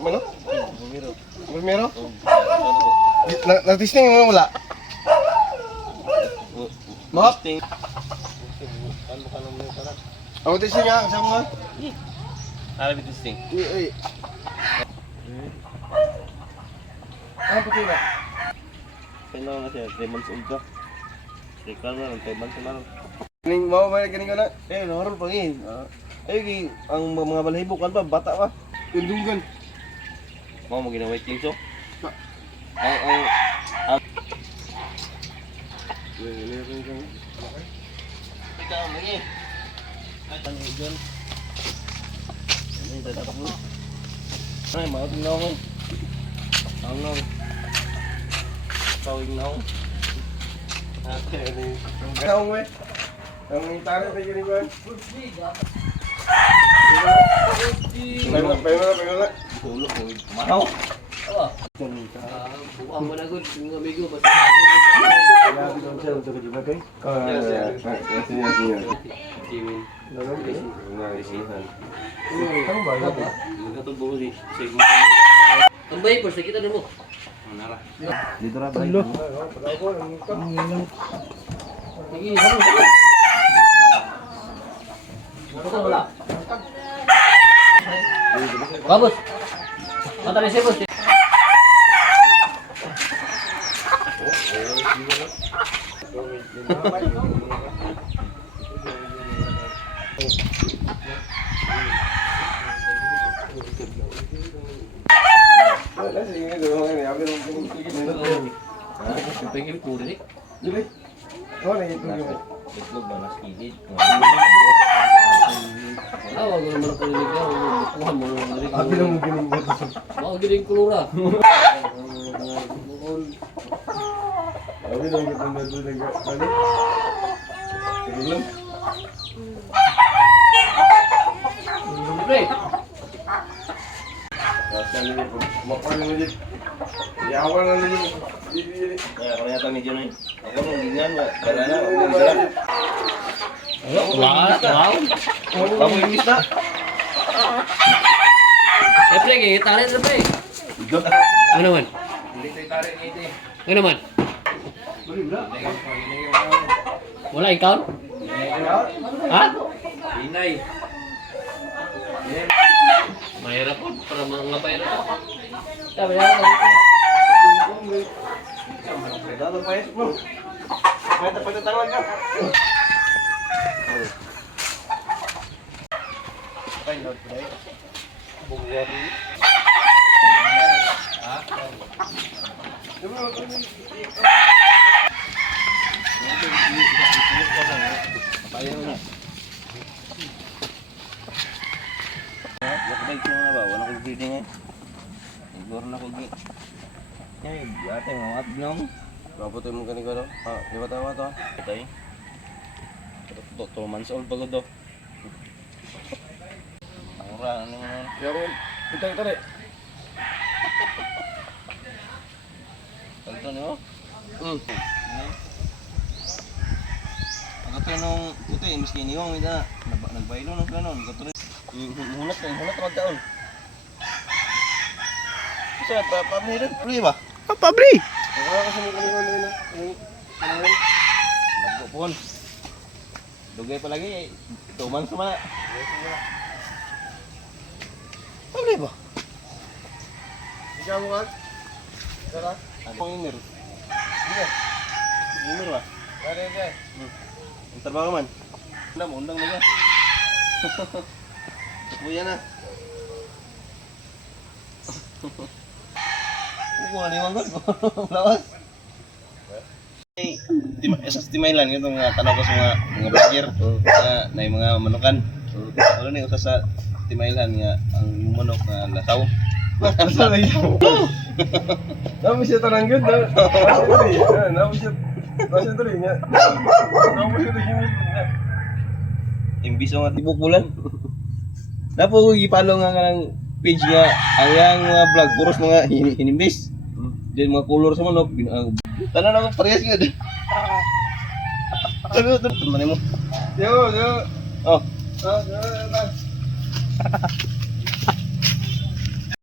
manok? Bumiro. Primero? Oh, ano po? Nag-testing mo wala? Mop? Testing. Ano ka naman yung sarap? Ako testing nga, saan mo nga? Arabic testing. Ay. Ah, puti na. Kailangan na siya, 3 months old ka. Ikaw na lang, 3 months na lang. Ganing mo ba ganing ko na? Naroon pa rin. Ay, ang mga balahibo kan pa, bata pa. Tundungan. Mau mo gina white case, oh. Pa. Ang Galing. ikaw mo eh. Ay, tanong dyan. Ano yung tatak mo? Ay, mauting na ako. Ang nang. Tawing na ako. Kaong we. Ang taro tayo ganing ko. Payo. Tulog mo. Manaw. Buang mo na good, yung amigo basta. Grabe daw siya untuk kay. Jimin. Isihan. Ano ba? Magkatubo ko si Sigma. Tambay po, kita dulu. Manara. Dito ra ba? Lagi, kamu. Betul wala? Bagus. Mata ni bos. Pengen ku ni. Itlog ba nas kilid? Wag mo naman ako niligaw, kuha mo naman rin. Abi lang mo ganing ko. Mga giling kulura. Abi lang mo ganing ko. Ano? Pre, Rasanya ni mapan mo dit. Yawan na ni. Kaya kaya yata medyo na yun. Ako nung ganyan, wala na. Wala. wow. Bago yung na. Pre, tarik na pre. Ano naman? Hindi tayo tarik nito eh. Ano naman? Wala ikaw? Ha? Inay. Mahirap po para mga pera. Sabi na. Dato pa yes bro. Pwede pagtatangan ka. Fine note today. Bugwari. Papayaw na. Lakbay ko na ba? Wala ko gini eh. Igor na ko gini. Ay, ate mo at nong. Mabuti mo ganing ko. Di ba tawa to? Tay. 2 months old pagod do. Ora ano nga. Yawan. Kita tarik. Kalto niyo. Ang kato nung puti imbis kini wong ida nagbaylo nang kanon kato. Hunat magkaon. Sa pamilya pre ba? Pabri. Wala kasi mo ganing ko na. Ano? Nagpupon. Dugay pa lagi 2 months man. Pabri ba? Ikaw mo kan? Sara? Ang imir. Iya. Imir ba? Ada ke? Ang trabaho man. Undang na. Kuya na. Ugo na niwan ko. Lawas. Esas timailan gitu mga tanaw ko sa mga vlogger na yung mga manukan. Ano ni usa sa timailan nga ang manok na lasaw. Asa lagi mo? Namu siya tananggod na. Namu siya. Namu siya tuloy niya. Namu siya tuloy niya. Imbis nga tibok bulan. Napo ko gipalo nga ng page nga ang mga vlog puros mga hinimbis. Din mga color sa manok tanan ako parehas gyud. Ano mo? Yo. Oh. Ah,